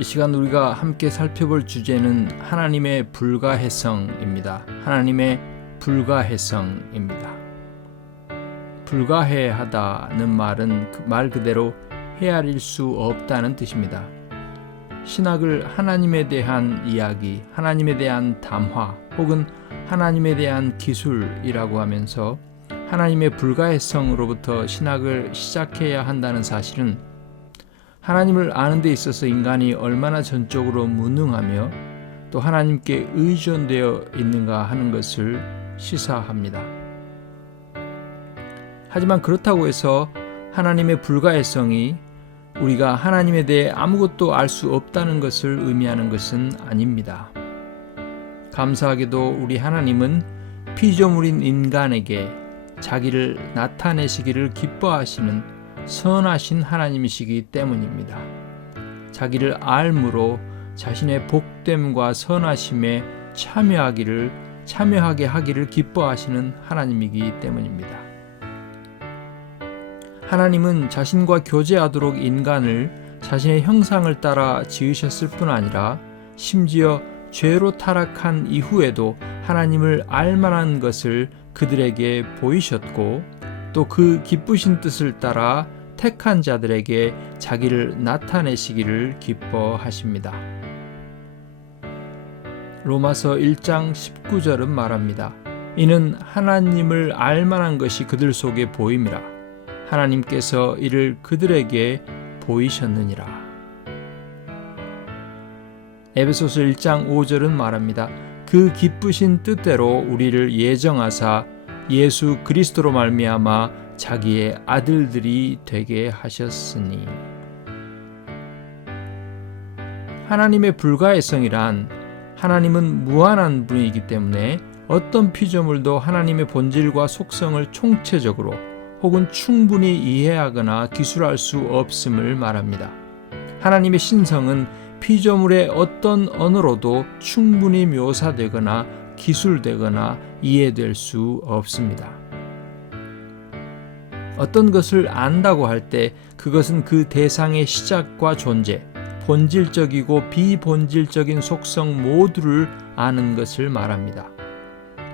이 시간 우리가 함께 살펴볼 주제는 하나님의 불가해성입니다. 하나님의 불가해성입니다. 불가해하다는 말은 말 그대로 헤아릴 수 없다는 뜻입니다. 신학을 하나님에 대한 이야기, 하나님에 대한 담화 혹은 하나님에 대한 기술이라고 하면서 하나님의 불가해성으로부터 신학을 시작해야 한다는 사실은 하나님을 아는 데 있어서 인간이 얼마나 전적으로 무능하며 또 하나님께 의존되어 있는가 하는 것을 시사합니다. 하지만 그렇다고 해서 하나님의 불가해성이 우리가 하나님에 대해 아무것도 알 수 없다는 것을 의미하는 것은 아닙니다. 감사하게도 우리 하나님은 피조물인 인간에게 자기를 나타내시기를 기뻐하시는 선하신 하나님이시기 때문입니다. 자기를 알므로 자신의 복됨과 선하심에 참여하게 하기를 기뻐하시는 하나님이기 때문입니다. 하나님은 자신과 교제하도록 인간을 자신의 형상을 따라 지으셨을 뿐 아니라 심지어 죄로 타락한 이후에도 하나님을 알만한 것을 그들에게 보이셨고 또 그 기쁘신 뜻을 따라 택한 자들에게 자기를 나타내시기를 기뻐하십니다. 로마서 1장 19절은 말합니다. 이는 하나님을 알만한 것이 그들 속에 보임이라. 하나님께서 이를 그들에게 보이셨느니라. 에베소서 1장 5절은 말합니다. 그 기쁘신 뜻대로 우리를 예정하사 예수 그리스도로 말미암아 자기의 아들들이 되게 하셨으니. 하나님의 불가해성이란 하나님은 무한한 분이기 때문에 어떤 피조물도 하나님의 본질과 속성을 총체적으로 혹은 충분히 이해하거나 기술할 수 없음을 말합니다. 하나님의 신성은 피조물의 어떤 언어로도 충분히 묘사되거나 기술되거나 이해될 수 없습니다. 어떤 것을 안다고 할 때 그것은 그 대상의 시작과 존재, 본질적이고 비본질적인 속성 모두를 아는 것을 말합니다.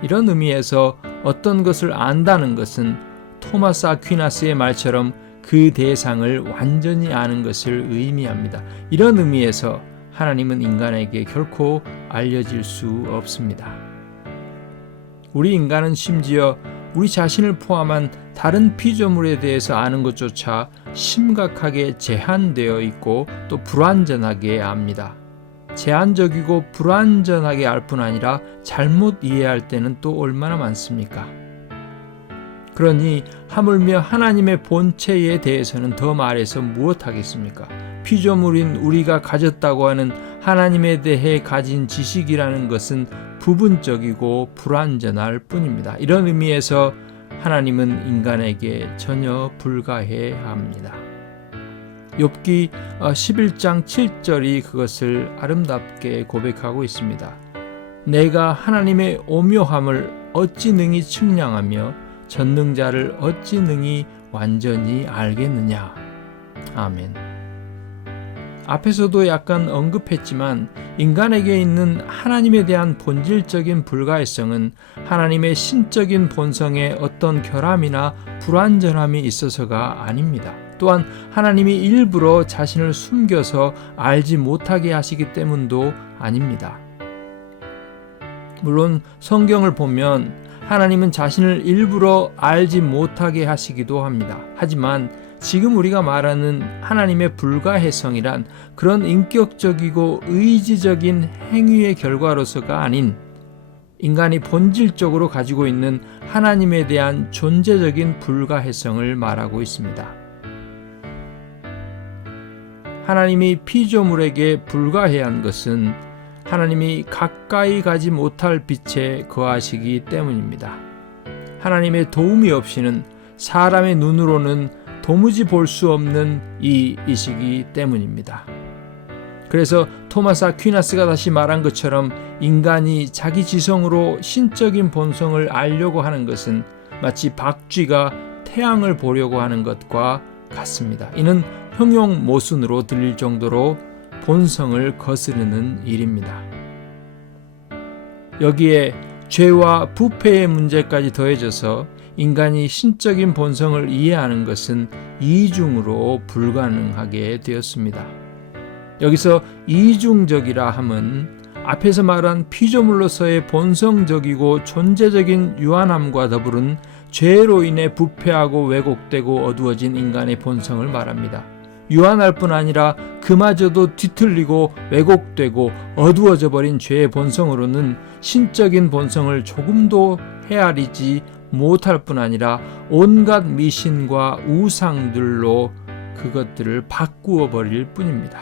이런 의미에서 어떤 것을 안다는 것은 토마스 아퀴나스의 말처럼 그 대상을 완전히 아는 것을 의미합니다. 이런 의미에서 하나님은 인간에게 결코 알려질 수 없습니다. 우리 인간은 심지어 우리 자신을 포함한 다른 피조물에 대해서 아는 것조차 심각하게 제한되어 있고 또 불완전하게 압니다. 제한적이고 불완전하게 알 뿐 아니라 잘못 이해할 때는 또 얼마나 많습니까? 그러니 하물며 하나님의 본체에 대해서는 더 말해서 무엇하겠습니까? 피조물인 우리가 가졌다고 하는 하나님에 대해 가진 지식이라는 것은 부분적이고 불완전할 뿐입니다. 이런 의미에서 하나님은 인간에게 전혀 불가해 합니다. 욥기 11장 7절이 그것을 아름답게 고백하고 있습니다. 내가 하나님의 오묘함을 어찌 능히 측량하며 전능자를 어찌 능히 완전히 알겠느냐. 아멘. 앞에서도 약간 언급했지만 인간에게 있는 하나님에 대한 본질적인 불가해성은 하나님의 신적인 본성에 어떤 결함이나 불완전함이 있어서가 아닙니다. 또한 하나님이 일부러 자신을 숨겨서 알지 못하게 하시기 때문도 아닙니다. 물론 성경을 보면 하나님은 자신을 일부러 알지 못하게 하시기도 합니다. 하지만 지금 우리가 말하는 하나님의 불가해성이란 그런 인격적이고 의지적인 행위의 결과로서가 아닌 인간이 본질적으로 가지고 있는 하나님에 대한 존재적인 불가해성을 말하고 있습니다. 하나님이 피조물에게 불가해한 것은 하나님이 가까이 가지 못할 빛에 거하시기 때문입니다. 하나님의 도움이 없이는 사람의 눈으로는 도무지 볼 수 없는 이시기 때문입니다. 그래서 토마스 아퀴나스가 다시 말한 것처럼 인간이 자기 지성으로 신적인 본성을 알려고 하는 것은 마치 박쥐가 태양을 보려고 하는 것과 같습니다. 이는 형용모순으로 들릴 정도로 본성을 거스르는 일입니다. 여기에 죄와 부패의 문제까지 더해져서 인간이 신적인 본성을 이해하는 것은 이중으로 불가능하게 되었습니다. 여기서 이중적이라 함은 앞에서 말한 피조물로서의 본성적이고 존재적인 유한함과 더불은 죄로 인해 부패하고 왜곡되고 어두워진 인간의 본성을 말합니다. 유한할 뿐 아니라 그마저도 뒤틀리고 왜곡되고 어두워져 버린 죄의 본성으로는 신적인 본성을 조금도 헤아리지 못할 뿐 아니라 온갖 미신과 우상들로 그것들을 바꾸어 버릴 뿐입니다.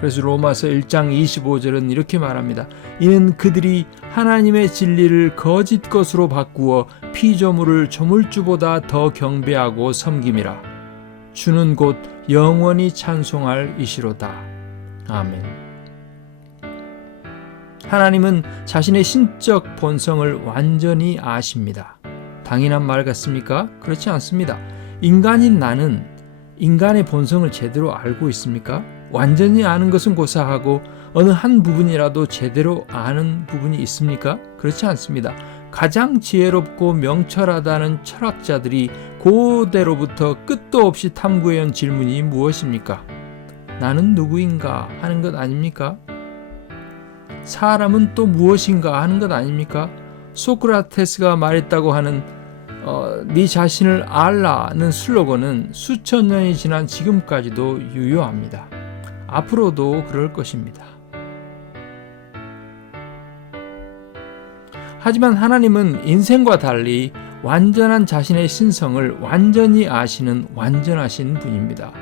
그래서 로마서 1장 25절은 이렇게 말합니다. 이는 그들이 하나님의 진리를 거짓 것으로 바꾸어 피조물을 조물주보다 더 경배하고 섬김이라. 주는 곧 영원히 찬송할 이시로다. 아멘. 하나님은 자신의 신적 본성을 완전히 아십니다. 당연한 말 같습니까? 그렇지 않습니다. 인간인 나는 인간의 본성을 제대로 알고 있습니까? 완전히 아는 것은 고사하고 어느 한 부분이라도 제대로 아는 부분이 있습니까? 그렇지 않습니다. 가장 지혜롭고 명철하다는 철학자들이 고대로부터 끝도 없이 탐구해온 질문이 무엇입니까? 나는 누구인가 하는 것 아닙니까? 사람은 또 무엇인가 하는 것 아닙니까? 소크라테스가 말했다고 하는 네 자신을 알라는 슬로건은 수천 년이 지난 지금까지도 유효합니다. 앞으로도 그럴 것입니다. 하지만 하나님은 인생과 달리 완전한 자신의 신성을 완전히 아시는 완전하신 분입니다.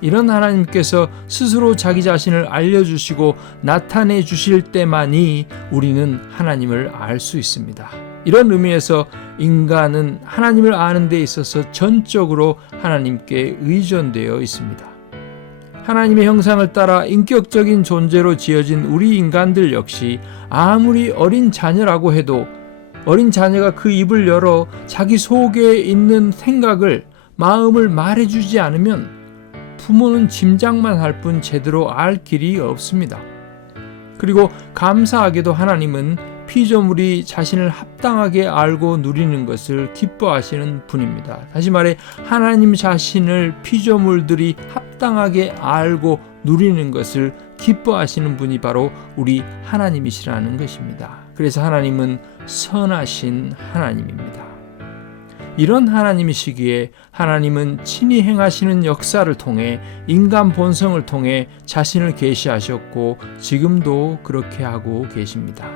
이런 하나님께서 스스로 자기 자신을 알려주시고 나타내 주실 때만이 우리는 하나님을 알 수 있습니다. 이런 의미에서 인간은 하나님을 아는 데 있어서 전적으로 하나님께 의존되어 있습니다. 하나님의 형상을 따라 인격적인 존재로 지어진 우리 인간들 역시 아무리 어린 자녀라고 해도 어린 자녀가 그 입을 열어 자기 속에 있는 생각을, 마음을 말해주지 않으면 부모는 짐작만 할 뿐 제대로 알 길이 없습니다. 그리고 감사하게도 하나님은 피조물이 자신을 합당하게 알고 누리는 것을 기뻐하시는 분입니다. 다시 말해 하나님 자신을 피조물들이 합당하게 알고 누리는 것을 기뻐하시는 분이 바로 우리 하나님이시라는 것입니다. 그래서 하나님은 선하신 하나님입니다. 이런 하나님이시기에 하나님은 친히 행하시는 역사를 통해 인간 본성을 통해 자신을 계시하셨고 지금도 그렇게 하고 계십니다.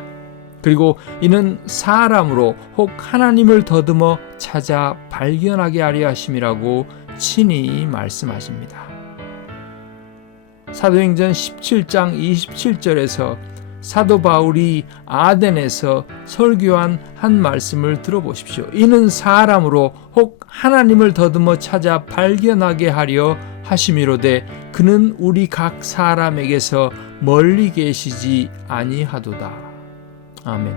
그리고 이는 사람으로 혹 하나님을 더듬어 찾아 발견하게 하려 하심이라고 친히 말씀하십니다. 사도행전 17장 27절에서 사도 바울이 아덴에서 설교한 한 말씀을 들어보십시오. 이는 사람으로 혹 하나님을 더듬어 찾아 발견하게 하려 하심이로되 그는 우리 각 사람에게서 멀리 계시지 아니하도다. 아멘.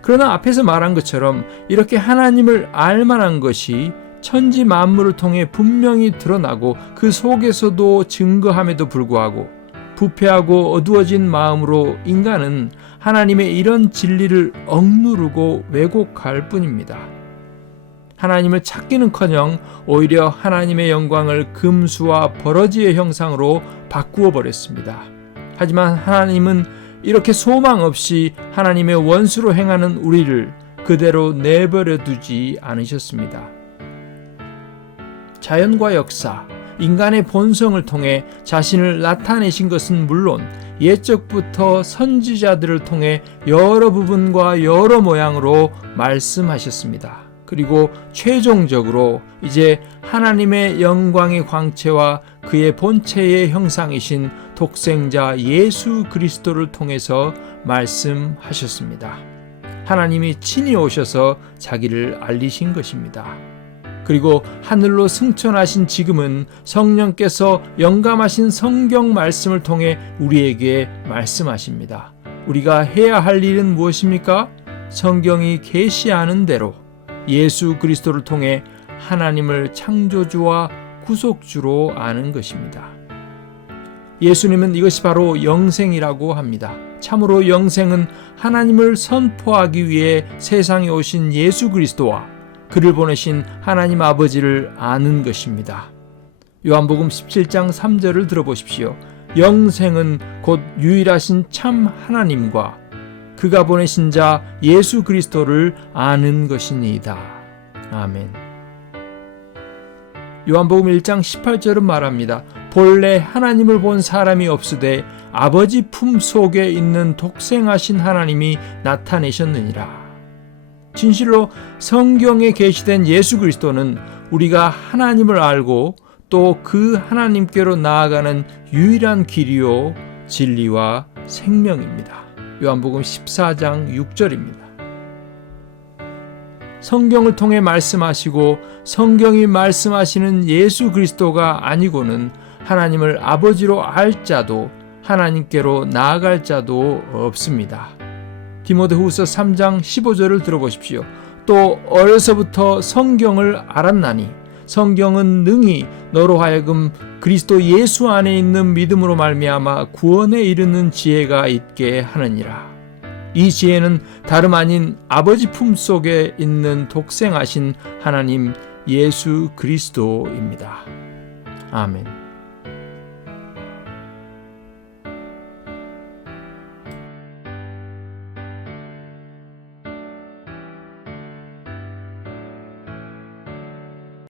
그러나 앞에서 말한 것처럼 이렇게 하나님을 알만한 것이 천지 만물을 통해 분명히 드러나고 그 속에서도 증거함에도 불구하고 부패하고 어두워진 마음으로 인간은 하나님의 이런 진리를 억누르고 왜곡할 뿐입니다. 하나님을 찾기는커녕 오히려 하나님의 영광을 금수와 버러지의 형상으로 바꾸어 버렸습니다. 하지만 하나님은 이렇게 소망 없이 하나님의 원수로 행하는 우리를 그대로 내버려 두지 않으셨습니다. 자연과 역사, 인간의 본성을 통해 자신을 나타내신 것은 물론 옛적부터 선지자들을 통해 여러 부분과 여러 모양으로 말씀하셨습니다. 그리고 최종적으로 이제 하나님의 영광의 광채와 그의 본체의 형상이신 독생자 예수 그리스도를 통해서 말씀하셨습니다. 하나님이 친히 오셔서 자기를 알리신 것입니다. 그리고 하늘로 승천하신 지금은 성령께서 영감하신 성경 말씀을 통해 우리에게 말씀하십니다. 우리가 해야 할 일은 무엇입니까? 성경이 계시하는 대로 예수 그리스도를 통해 하나님을 창조주와 구속주로 아는 것입니다. 예수님은 이것이 바로 영생이라고 합니다. 참으로 영생은 하나님을 선포하기 위해 세상에 오신 예수 그리스도와 그를 보내신 하나님 아버지를 아는 것입니다. 요한복음 17장 3절을 들어보십시오. 영생은 곧 유일하신 참 하나님과 그가 보내신 자 예수 그리스도를 아는 것이니이다. 아멘. 요한복음 1장 18절은 말합니다. 본래 하나님을 본 사람이 없으되 아버지 품 속에 있는 독생하신 하나님이 나타내셨느니라. 진실로 성경에 계시된 예수 그리스도는 우리가 하나님을 알고 또 그 하나님께로 나아가는 유일한 길이요 진리와 생명입니다. 요한복음 14장 6절입니다. 성경을 통해 말씀하시고 성경이 말씀하시는 예수 그리스도가 아니고는 하나님을 아버지로 알 자도 하나님께로 나아갈 자도 없습니다. 디모데후서 3장 15절을 들어보십시오. 또 어려서부터 성경을 알았나니 성경은 능히 너로 하여금 그리스도 예수 안에 있는 믿음으로 말미암아 구원에 이르는 지혜가 있게 하느니라. 이 지혜는 다름 아닌 아버지 품속에 있는 독생하신 하나님 예수 그리스도입니다. 아멘.